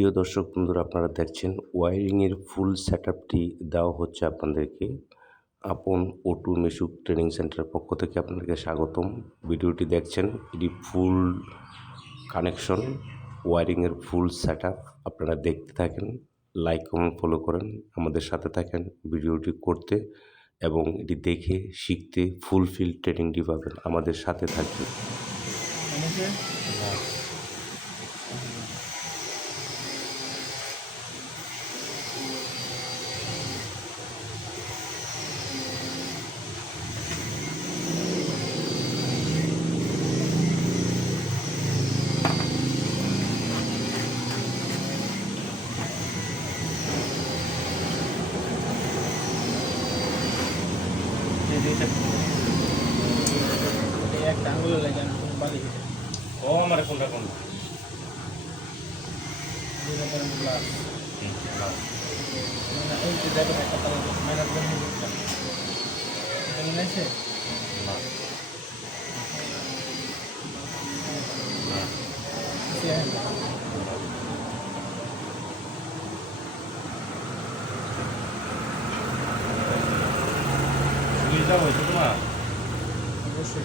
প্রিয় দর্শক বন্ধুরা, আপনারা দেখছেন ওয়্যারিংয়ের ফুল সেটআপটি দেওয়া হচ্ছে আপনাদেরকে। আপন O2 মিশুক ট্রেনিং সেন্টারের পক্ষ থেকে আপনাদেরকে স্বাগতম। ভিডিওটি দেখছেন, এটি ফুল কানেকশন, ওয়্যারিংয়ের ফুল সেটআপ। আপনারা দেখতে থাকেন, লাইক কমেন্ট ফলো করেন, আমাদের সাথে থাকেন ভিডিওটি করতে এবং এটি দেখে শিখতে ফুলফিল ট্রেনিংটি পাবেন। আমাদের সাথে থাকবেন। একটা আঙুলে লাগে আমি কোনো বালি ও আমার কোনটা কোনটা গ্লাস মানে ওই যে দেখো একটা কালার মাইনাস বানিয়ে দিচ্ছিলাম এটা মনে আছে সুবিধা হয়েছে তোমার অবশ্যই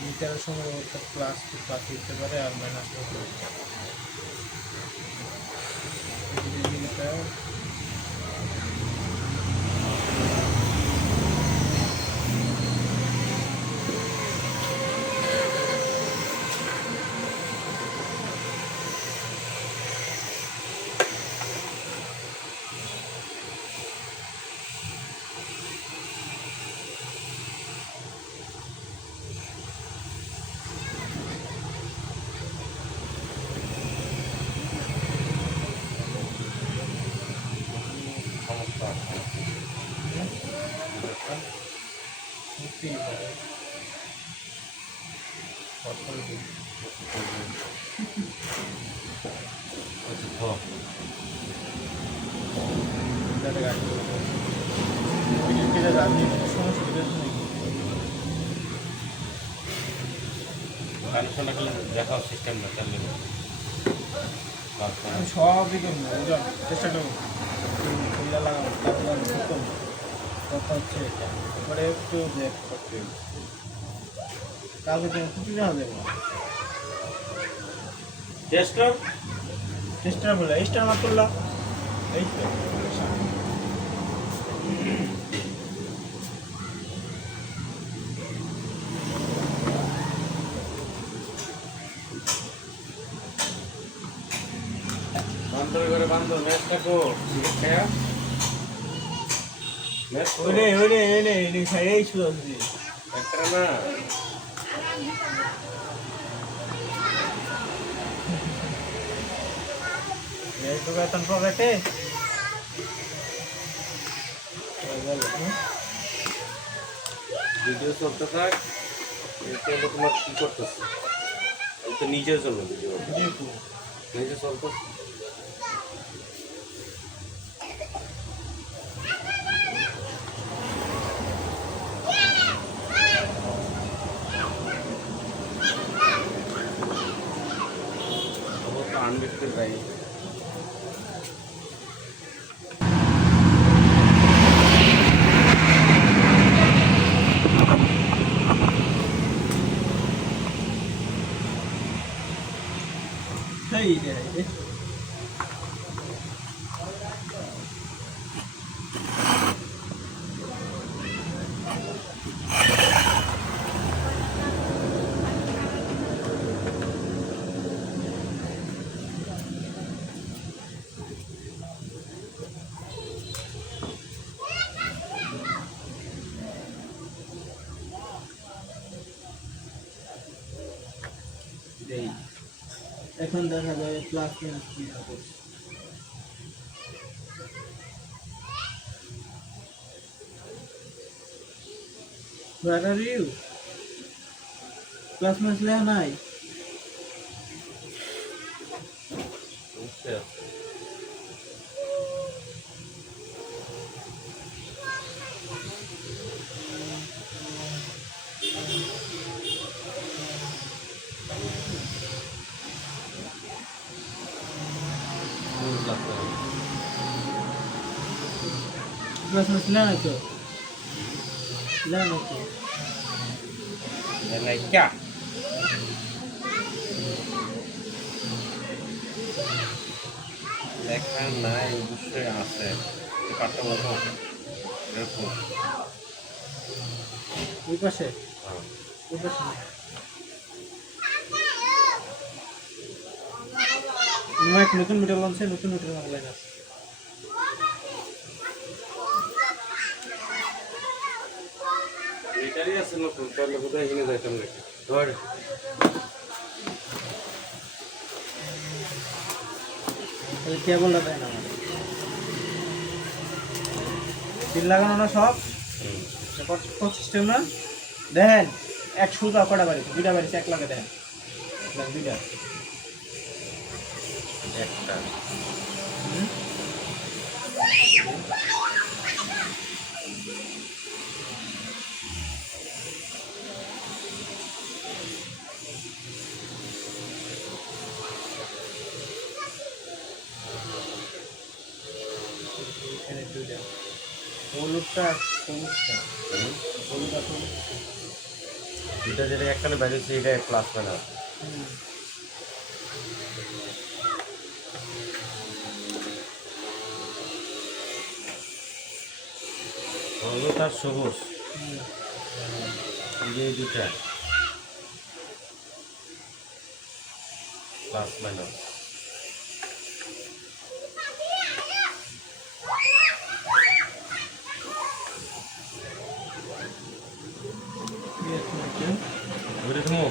মিটারের সময় একটা প্লাস দিতে পারে আর মাইনাস মিটার কানেকশনটা খালি দেখাও সিস্টেমটা চালু আমি সবই করবো বুঝলাম চেষ্টা করবো লাগাবো তারপর কথা হচ্ছে তারপরে একটু ব্যাক করতে কালকে তুমি ছুটি না দেবো চেষ্টা বলে স্টার মার করলাম এই তো বান্ধবী করে বান্ধব ম্যাচটা কো খেয়া ম্যাচ ওরে সাইডেই শুধু আছে একটা না তো বেতন পকেটে ভিডিও চলতে থাক এটা তোমার কি করতেছে আমি তো নিজে চলবে ভিডিও নিজে চলতেছে আনলিমিটেড ভাই এই রে এখন দেখা যাবে প্লাস মাইনাস কি হবে Where are you? Plus minus লেখা নাই প্লাস প্লাস মাইনাস ছিল না তো ছিল না তো লাইকা লেখা নাই অবশ্যই আছে পাঠটা বলবো এরকম ওই পাশে হ্যাঁ ওই পাশে এক নতুন মিটার লঞ্চে নতুন মিটার লাইন আছে এটারই আছে নতুন তাহলে কোথায় কিনে যাইতাম নাকি ধর তাহলে কেবলটা দেয় না আমাদের তিন লাগানো না সব কত সিস্টেম না দেখেন এক সুতা কটা বাড়িছে দুইটা বাড়িছে এক লাগে দেন দুইটা একটা এখানে দুইটা হলুদটা সবুজটা হলুদ আর সবুজ দুটা যেটা একখানে বাজেছে এটা প্লাস মাইনাস হলুদ আর সবুজ এই দুটা প্লাস মাইনাস ঘুরে থামো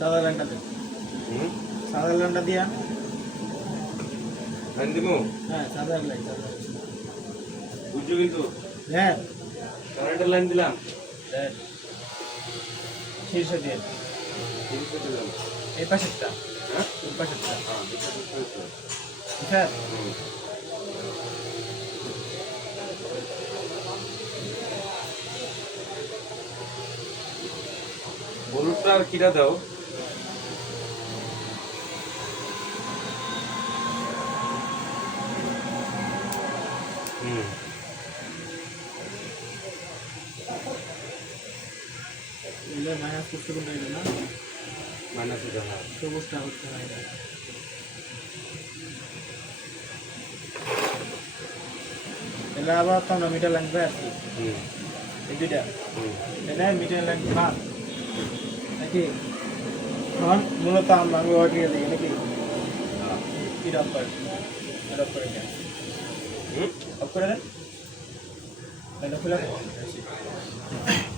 সাদা লাইনটা দেন সাদা লাইনটা দিয়া লাইন দিমু হ্যাঁ সাদা লাইন সাদা বুঝছো কিন্তু হ্যাঁ কারেন্টের লাইন দিলাম দেন শীর্ষে দিয়ে তিনশো দিলাম এই পাশেরটা হ্যাঁ ওই পাশেরটা হ্যাঁ দুটো দুটো বুঝছেন হলুদটা আর কিরা দাও এগুলো মাইনাস করতে কোনটা এলো না মাইনাস এটা হ্যাঁ সবুজটা হচ্ছে মাইনাস এগুলো আবার তো মিটার লাইন পাই আসছি এই দুইটা এটা মিটার লাইন ভাগ নাকি এখন মূলত আমরা আমি ওয়ার্কিং দিই নাকি কি অফ করে অফ করে দেন অফ করে দেন লাইন খুলে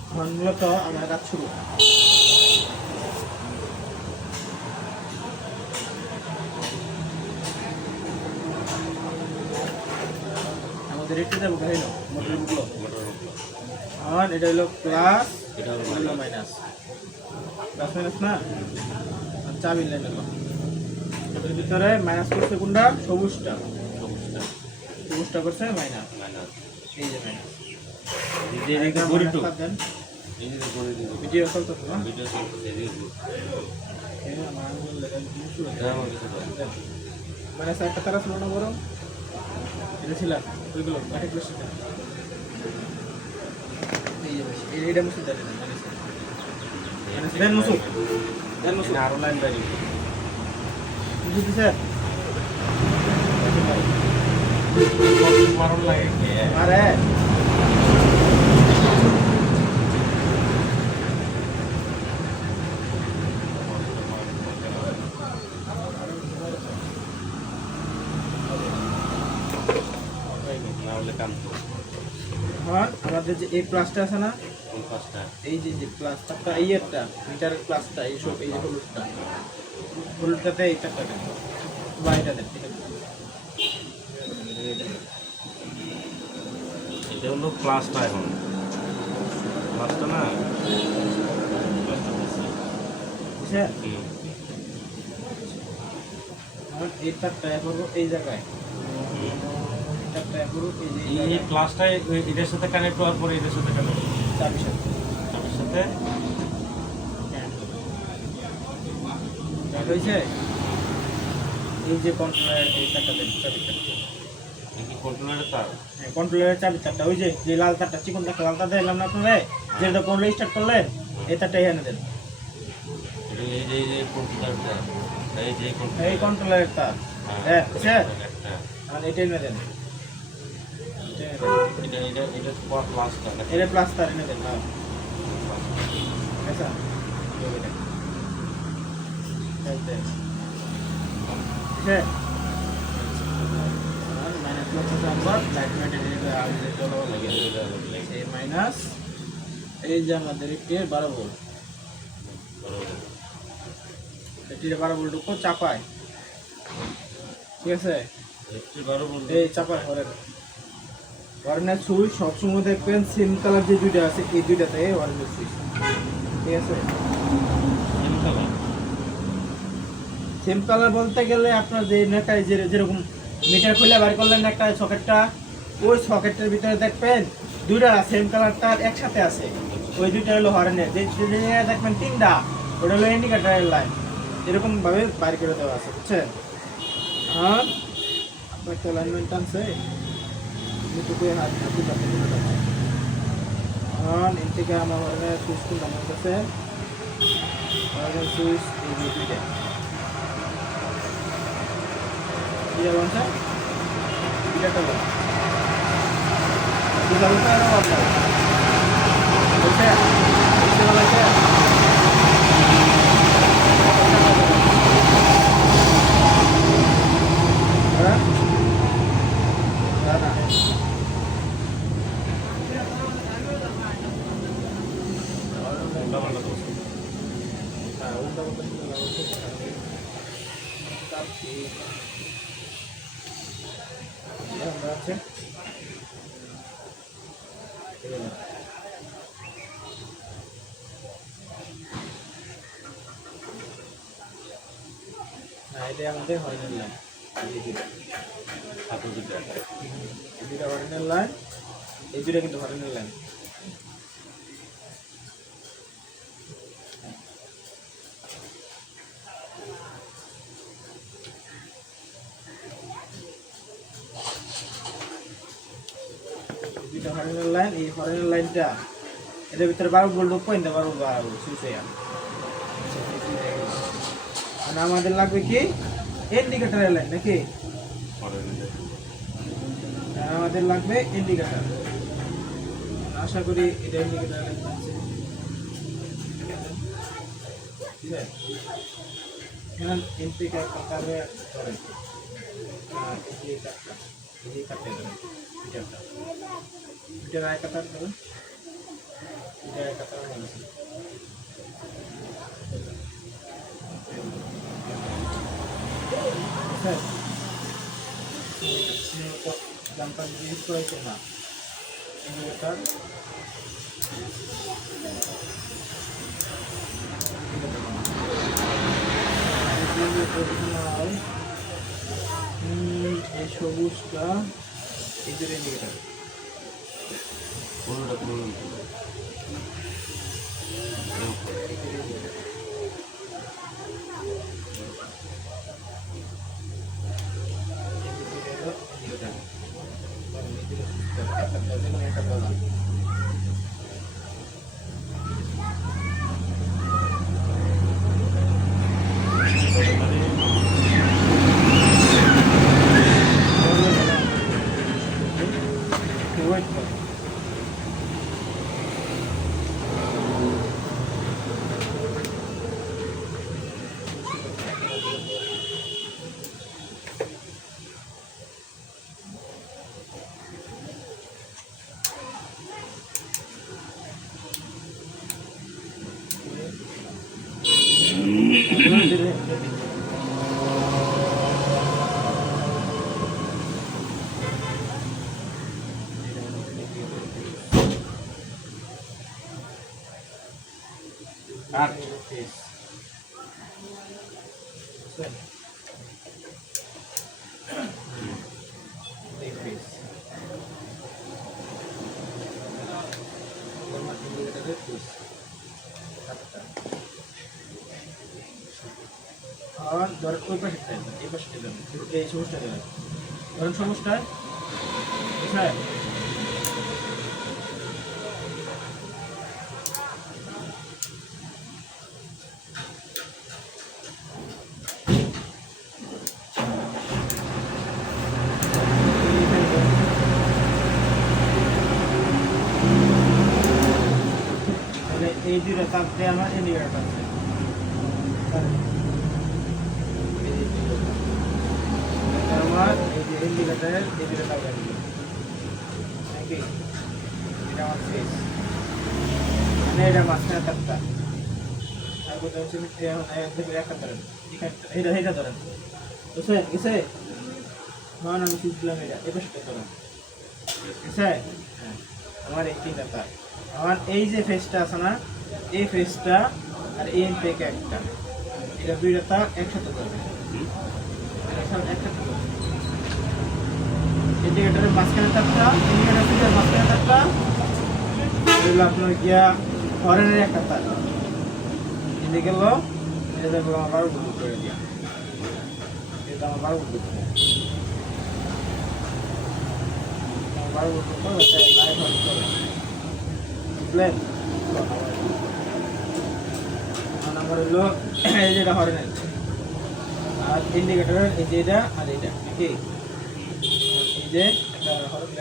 এখন মূলত আমরা কাজ শুরু আমাদের রেটে যাবো হইলো মোটর বুকলো আর এটা হলো প্লাস এটা হলো মাইনাস প্লাস মাইনাস না আর চাবি লাইন হলো এর ভিতরে মাইনাস করছে কোনটা সবুজটা সবুজটা সবুজটা করছে মাইনাস মাইনাস এই যে মাইনাস এই যে গড়ি তো দেন এই যে গড়ি দিও ভিডিও চলতেছে না ভিডিও চলতেছে এই যে এই আমার আঙুল লাগা শুরু এটা আমার কাছে দাও। মানে একটা তারা ছিল না বড় এটা ছিল ওইগুলো কাটে প্লাস এই যে এইটা মুছে দেন মানে দেন মুছো এটা আরো লাইন বাইরে মুছে দিছে মারণ লাগে কি আরে না হলে কাম তো হ্যাঁ আমাদের যে এই প্লাসটা আছে না কোন পাঁচটা এই যে প্লাসটা এই একটা মিটারের প্লাসটা এই সব এই যে হলুদটাতে এই চারটা দেন বা এটা দেন এটা হলো ক্লাসটা এখন ক্লাসটা না ক্লাসটা দিচ্ছি বুঝছে এখন এই চারটা করবো এই জায়গায় এই চারটা করবো এই যে এই এই জায়গায়। ক্লাসটা এটার সাথে কানেক্ট হওয়ার পরে এটার সাথে কানেক্ট চাবির সাথে তার সাথে হ্যাঁ হয়েছে এই যে কন্ট্রোলার এই চারটা দেন চাবিটা কি কন্ট্রোলারের তার হ্যাঁ কন্ট্রোলারের চাবি চারটা ওই যে লাল তারটা চিকন তারটা লাল তার দিলাম না আপনারা যেটা কোনটা স্টার্ট করলেন এই তারটা এনে দেন এই যে কন্ট্রোলারটা এই যে এই কন্ট্রোলারের তার হ্যাঁ বুঝছে আর এটা এনে দেন এটা এনে দেন এটা ক্লাসটা এটা প্লাস তার এনে দেন না ऐसा जो भी है चलते हैं ठीक है माइनस प्लस से नंबर लाइट में डेरिवेटिव आगे चलो लगे से माइनस এই যে আমাদের একটি 12 ভোল্ট এটি 12 ভোল্ট উপর চাপায় ঠিক আছে একটু 12 বলতে এই চাপায় ওয়ারেন্ট সুইচ সবসময় দেখবেন সেম কালার যে দুইটা আছে এই দুইটাতে ওয়ারেন্ট সুইচ ঠিক আছে সেম কালার বলতে গেলে আপনার যে নেটাই যেরকম মিটার খুলে বার করলেন একটা সকেটটা ওই সকেটের ভিতরে দেখবেন দুইটা সেম কালারটা একসাথে আছে ওই দুইটা হলো হর্নের যে দেখবেন তিনটা ওটা হলো ইন্ডিকেটরের লাইন এরকম ভাবে বাইর করে দেওয়া আছে বুঝছেন আর আপনার একটা অ্যালাইনমেন্ট আছে দুটোকে হাত হাতে পাতে দিতে হবে আর এর থেকে আমার হর্নের সুইচ কোনটা আমার কাছে হর্নের সুইচ এই যে দুইটা ये कौन सा ये कलर ये कलर का है और क्या इससे वाला क्या है दादा উল্টা পাল্টা দোষ उनका मतलब আমরা আছে না এটা আমাদের হর্নের লাইন ছাত্র দুটো এই দুটা হর্নের লাইন এই দুটা কিন্তু হর্নের লাইন হর্নের লাইন এই হর্নের লাইনটা এটার ভিতরে 12 ভোল্ট পয়েন্ট 12 ভোল্ট সুইচ হয়ে আর আমাদের লাগবে কি ইন্ডিকেটরের লাইন নাকি আমাদের লাগবে ইন্ডিকেটর আশা করি এটা ইন্ডিকেটরের লাইন আছে ঠিক আছে এখন ইনপিকে কাটাবে ধরেন আর এই কাটটা এই কাটতে ধরেন এটা এটা রায় কাটার ধরুন এটা রায় কাটার বলেছি স্যার তো জানতাম ইউজ করেছে না ইনভার্টার এই সবুজটা এই যে ইন্ডিকেটার পুরোটা পুরো ওয়েট কর আর আর ধর ওই পাশে এই পাশে এই সমস্যা ধরেন সমস্যায় হ্যাঁ এই দুটো তাপতে আমার ইন্ডিকেটার আছে আমার এই যে ইন্ডিকেটারের এই দুটো তাপ আছে নাকি এটা আমার ফেস মানে এটা মাঝখানে তাপটা আর কোথাও হচ্ছে একটা ধরেন এটা ধরেন বুঝছেন গেছে তখন আমি শিখছিলাম এটা এটা সেটা ধরেন গেছে হ্যাঁ আমার এই তিনটা তাপ আমার এই যে ফেসটা আছে না এই ফেসটা আর এই ইনটেক একটা এটা দুইটা তাপ একসাথে করবে একসাথে করবে ইন্ডিকেটরের মাঝখানে তাপটা ইন্ডিকেটরের মাঝখানে তাপটা এগুলো আপনার গিয়া হরেনের একটা তাপ এদিকে গেল এটা আমার 12 ভোল্ট করে দিয়া এটা আমার 12 ভোল্ট করে 12 ভোল্ট করে এটা লাইভ হল করে বুঝলেন আমার হলো এই যেটা হরেনের আর ইন্ডিকেটরের এই যে এটা আর এটা কি এই যে একটা হরেন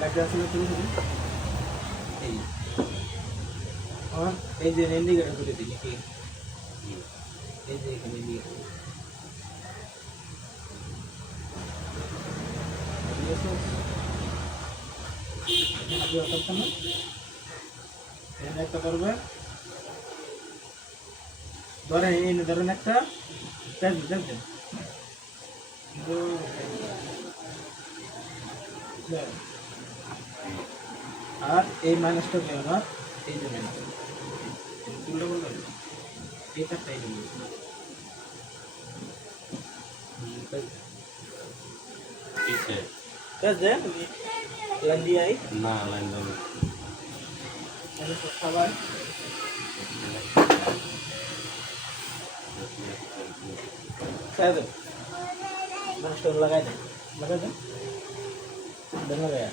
লাগছে আসলে তুমি এই আর এই যে ইন্ডিকেটর করে দিই কি এই যে এখানে ইন্ডিকেটর একটা করবে ধরেন এই ধরেন একটা দেখবেন আর এই মাইনাসটা কি আমার এই যে মাইনাস তুলটা বলবেন এই চারটা এই লাইন দিয়ে না লাইন দাও খাবার মাইনাসটা লাগাই দেন লাগাই দেন লাগায়া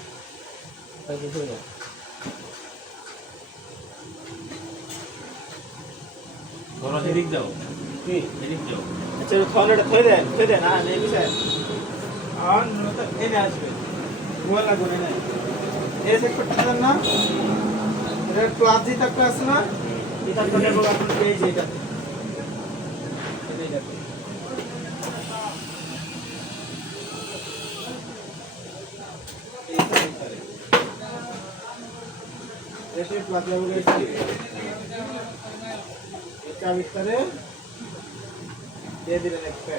ধরো এদিক যাও কি এদিক যাও আচ্ছা থলেটা থই দেন না নেই স্যার আর নতো এনে আসবে গোল লাগবে না এই সেক্টরটা দেন না এর প্লাস জি তক আছে না এটা করে বল আপনি এই যে এটা এসে প্লাস লাগবে এটা ভিতরে দিয়ে দিলেন একটা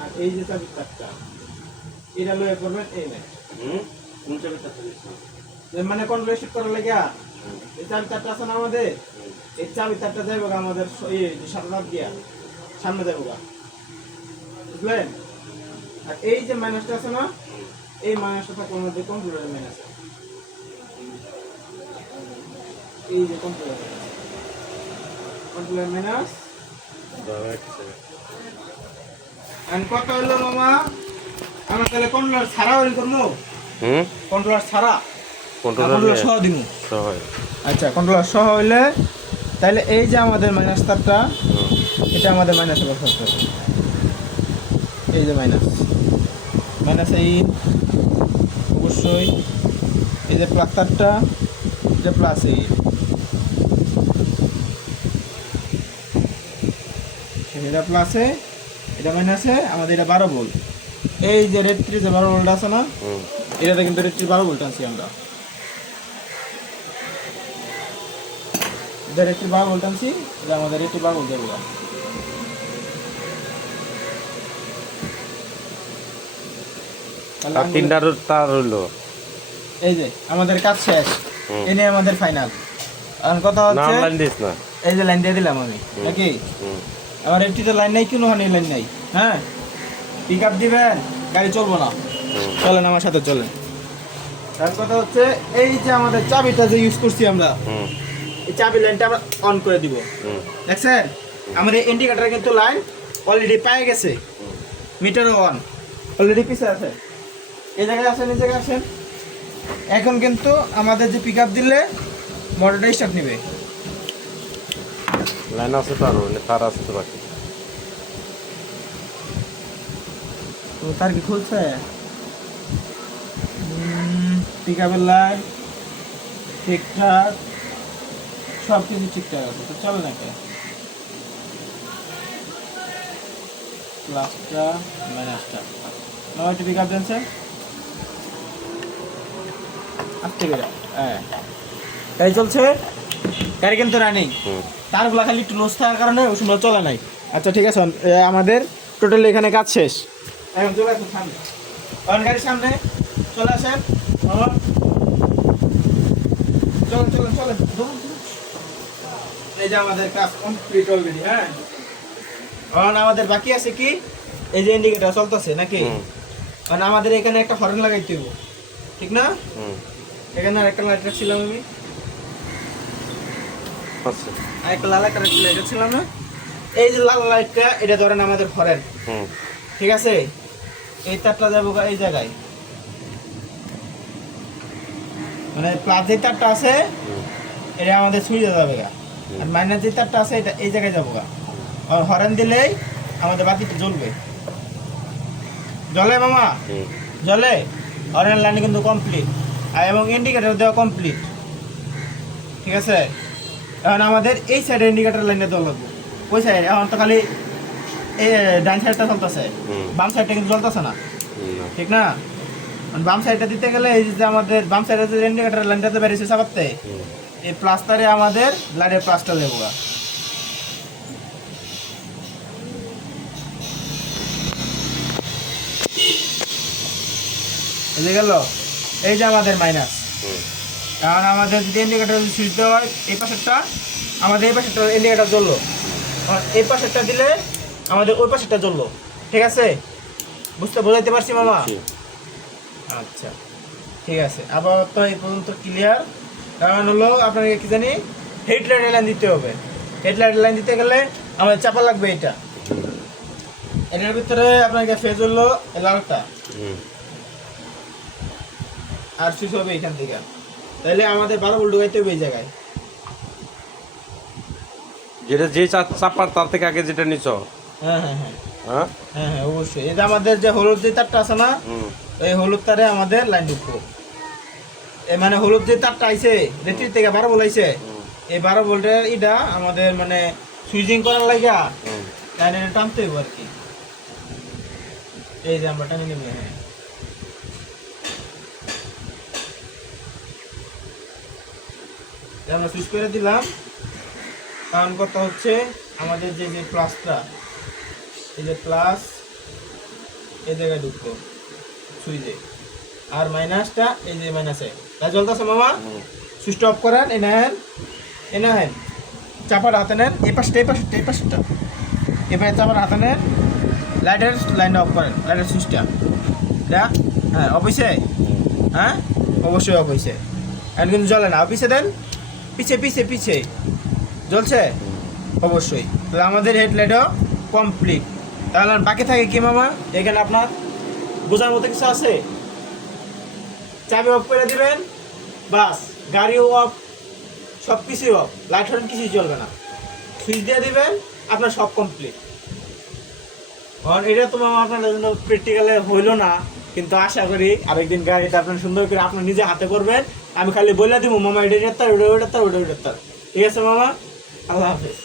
আর এই যে চাবিটা এটা লয়ে করবেন এই না কোন চাবিটা দিছো মানে কোন রেসিট করার লাগে এই চাবিটা আছে না আমাদের এই চাবিটা যাইব আমাদের এই সাতলাভ দিয়া সামনে যাইব বুঝলেন আর এই যে মাইনাসটা আছে না, এই মাইনাসটা থাকে আমাদের কন্ট্রোলারের মাইনাস। এই যে কন্ট্রোলার মাইনাস। আর কত হলো মামা? আমরা তাহলে কন্ট্রোলার ছাড়া ওই করবো, কন্ট্রোলার ছাড়া কন্ট্রোলার সহ দিব। আচ্ছা, কন্ট্রোলার সহ হইলে তাহলে এই যে আমাদের মাইনাস তারটা, এটা আমাদের মাইনাসে বসাতে হবে। এই যে মাইনাস এই অবশ্যই এই যে প্লাস তারটা, যে প্লাস এই, এটা প্লাসে এটা মাইনাসে, আমাদের এটা 12 ভোল্ট। এই যে রেড যে 12 ভোল্ট আছে না, এটাতে কিন্তু রেড 12 ভোল্ট আনছি আমরা। এটা রেড 12 ভোল্ট আনছি, এটা আমাদের রেড 12 ভোল্ট দেবো। আর তিনটার তার হইলো। এই যে আমাদের কাজ শেষ, এনে আমাদের ফাইনাল। আর কথা হচ্ছে লাইন দিস না, এই যে লাইন দিয়ে দিলাম আমি নাকি, আমার একটি তো লাইন নাই, কোনো লাইন নাই। হ্যাঁ, পিক আপ দিবেন, গাড়ি চলবো না। চলেন আমার সাথে চলেন। তার কথা হচ্ছে এই যে আমাদের চাবিটা যে ইউজ করছি আমরা, এই চাবি লাইনটা আমরা অন করে দিব। দেখছেন আমাদের ইন্ডিকেটরে কিন্তু লাইন অলরেডি পেয়ে গেছে, মিটারও অন অলরেডি পিছে আছে। এই জায়গায় আসেন, এই জায়গায় আসেন। এখন কিন্তু আমাদের যে পিক আপ দিলে মোটরটা স্টার্ট নেবে। লাইন আছে তো, আরো তার আছে তো বাকি। তো তার কি খুলছে? পিক আপের লাইন ঠিকঠাক, সব কিছু ঠিকঠাক আছে, তো চলে না কে প্লাসটা মাইনাসটা নয়টি পিক আপ দেন স্যার, আসতে করে। হ্যাঁ, গাড়ি চলছে, গাড়ি কিন্তু রানিং। তারগুলো খালি একটু লস থাকার কারণে ওই সময় চলে নাই। আচ্ছা ঠিক আছে, আমাদের টোটালি এখানে কাজ শেষ। এখন চলে আসুন সামনে, কারণ গাড়ির সামনে চলে আসেন। চলেন চলেন চলেন, এই যে আমাদের কাজ কমপ্লিট অলরেডি। হ্যাঁ, কারণ আমাদের বাকি আছে কি, এই যে ইন্ডিকেটর চলতেছে নাকি, কারণ আমাদের এখানে একটা হর্ন লাগাইতে হবে, ঠিক না? এখানে আরেকটা লাইট রাখছিলাম আমি, আরেকটা লাল একটা লাইট রাখছিলাম না। এই যে লাল লাইটটা, এটা ধরেন আমাদের হর্ন, ঠিক আছে? এই তারটা যাবো এই জায়গায়, মানে প্লাস যে তারটা আছে এটা আমাদের সুইচে যাবে গা, আর মাইনাস যে তারটা আছে এটা এই জায়গায় যাবো গা। আর হর্ন দিলেই আমাদের বাতিটা জ্বলবে। জ্বলে মামা, জ্বলে। হর্নের লাইন কিন্তু কমপ্লিট, আর এবং ইন্ডিকেটর দেওয়া কমপ্লিট, ঠিক আছে? এখন আমাদের এই সাইডে ইন্ডিকেটর লাইনে দেওয়া লাগবে, ওই সাইড এখন তো খালি এই ডান সাইডটা চলতেছে, বাম সাইডটা কিন্তু চলতেছে না, ঠিক না? বাম সাইডটা দিতে গেলে এই যে আমাদের বাম সাইডে যে ইন্ডিকেটর লাইনটাতে বেরিয়েছে চাপাতে, এই প্লাস্টারে আমাদের লাইটের প্লাস্টার দেবো। বুঝে গেল? এই যে আমাদের মাইনাস, কারণ আমাদের যদি ইন্ডিকেটর সুইচ দেওয়া হয় এই পাশেরটা, আমাদের এই পাশেরটা ইন্ডিকেটর জ্বললো, এই পাশেরটা দিলে আমাদের ওই পাশেরটা জ্বললো, ঠিক আছে? বোঝাইতে পারছি মামা? আচ্ছা ঠিক আছে, আবার তো এই পর্যন্ত ক্লিয়ার। কারণ হলো আপনাকে কি জানি হেডলাইটের লাইন দিতে হবে। হেডলাইটের লাইন দিতে গেলে আমাদের চাপা লাগবে এটা, এটার ভিতরে আপনাকে ফেজ হলো লালটা, আর সুইচ হবে এখান থেকে। তাহলে আমাদের 12 ভোল্ট ঢুকাইতে হবে এই জায়গায়, যেটা যে চাপার তার থেকে আগে যেটা নিছ। হ্যাঁ হ্যাঁ হ্যাঁ হ্যাঁ হ্যাঁ হ্যাঁ অবশ্যই। এটা আমাদের যে হলুদ যে তারটা আছে না, এই হলুদ তারে আমাদের লাইন ঢুকবো। এই মানে হলুদ যে তারটা আইছে রেটির থেকে 12 ভোল্ট আইছে, এই 12 ভোল্টের এটা আমাদের মানে সুইচিং করার লাগিয়া লাইন টানতে হবে আর কি। এই যে আমরা টানি নেব, হ্যাঁ আমরা সুইচ করে দিলাম। কারণ কথা হচ্ছে আমাদের যে যে প্লাসটা, এই যে প্লাস এই জায়গায় ঢুকতো সুইচে, আর মাইনাসটা এই যে মাইনাসে তাই চলতেছে মামা। সুইচটা অফ করেন, এই নেন চাপাটা হাতে নেন, এই পাশটা এই পাশটা এই পাশটা এবারে তো আবার হাতে নেন, লাইটের লাইনটা অফ করেন, লাইটের সুইচটা এটা। হ্যাঁ অফ হয়েছে, হ্যাঁ অবশ্যই অফ হয়েছে। এখন কিন্তু জ্বলে না, পিছে দেন, পিছে পিছে পিছে জ্বলছে অবশ্যই। তাহলে আমাদের হেডলাইটও কমপ্লিট। তাহলে আর বাকি থাকে কি মামা? এখানে আপনার বোঝার মতো কিছু আছে, চাবি অফ করে দিবেন, বাস গাড়িও অফ, সব কিছুই অফ, লাইট হরেন কিছুই চলবে না, সুইচ দিয়ে দিবেন, আপনার সব কমপ্লিট। কারণ এটা তো মামা আপনার জন্য প্র্যাকটিক্যালে হইলো না, কিন্তু আশা করি আরেকদিন গাড়িটা আপনার সুন্দর করে আপনার নিজে হাতে করবেন। আমি খালি বলে দিব মামা এটা ঠিক আছে মামা। আল্লাহ হাফেজ।